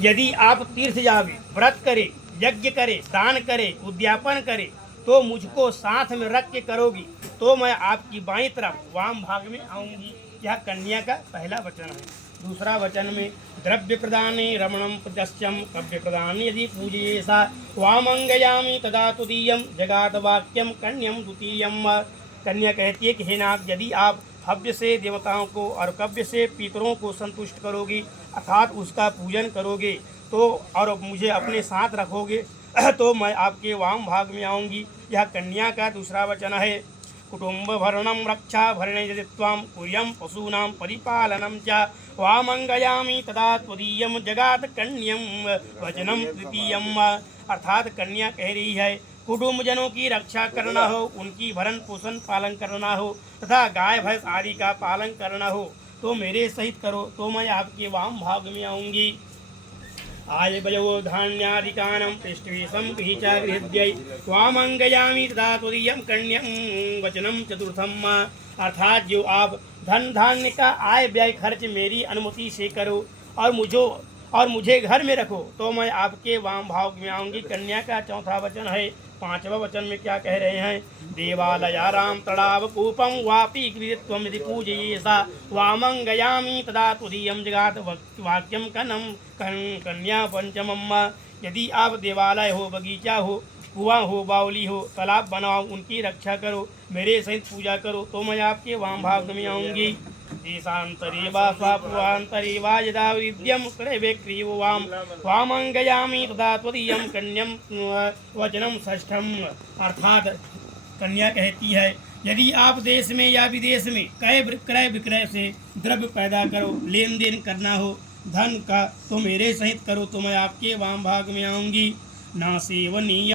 यदि आप तीर्थ जावे, व्रत करे, यज्ञ करे, दान करे, उद्यापन करे, तो मुझको साथ में रख के करोगी तो मैं आपकी बाईं तरफ वाम भाग में आऊंगी। यह कन्या का पहला वचन है। दूसरा वचन में द्रव्य प्रदाने रमणम प्रदस्यम कव्य प्रदान यदि पूजये सा वामंगयामी तदा तुदीयम जगात वाक्यम कन्यम द्वितीयम। कन्या कहती है कि हे नाथ, यदि आप हव्य से देवताओं को और कव्य से पितरों को संतुष्ट करोगी, अर्थात उसका पूजन करोगे तो और मुझे अपने साथ रखोगे तो मैं आपके वाम भाग में आऊँगी। यह कन्या का दूसरा वचन है। कुटुंब भरणम रक्षा भरणे यदि त्वां कुर्यं पशूनां परिपालनं च वामंगयामी तदा त्वदीयं जगात कन्यम वचनम तृतीयम। अर्थात कन्या कह रही है कुटुंबजनों की रक्षा करना हो, उनकी भरण पोषण पालन करना हो तथा गाय भैंस आदि का पालन करना हो तो मेरे सहित करो तो मैं आपके वाम भाग में आऊँगी। आयवयो धान्यादिकानं पृष्ठवेशं च गृहद्यै वामंगयामी तथा त्वदीयं कन्यं वचनम चतुर्थम। अर्थात जो आप धन धान्य का आय व्यय खर्च मेरी अनुमति से करो और मुझे घर में रखो तो मैं आपके वाम भाग में आऊँगी। कन्या का चौथा वचन है। पांचवा वचन में क्या कह रहे हैं? देवालयाराम तड़ाव कूपम वापी कृतत्वम यदि पूजये सा वामंगयामी तदा तुदीयम जगात वाक्यम कन्या पंचमम। यदि आप देवालय हो, बगीचा हो, कुआं हो, बावली हो, तालाब बनाओ, उनकी रक्षा करो, मेरे सहित पूजा करो तो मैं आपके वाम भाग में आऊँगी। देशांतरे वा स्वापुरांतरे वा यदा विद्यम क्रयवे क्रियो वामंगयामी तदा त्वदीयं कन्यम वचनम षष्ठम। अर्थात कन्या कहती है यदि आप देश में या विदेश में क्रय विक्रय से द्रव्य पैदा करो, लेन देन करना हो धन का तो मेरे सहित करो तो मैं आपके वाम भाग में आऊँगी। ना सेवनीय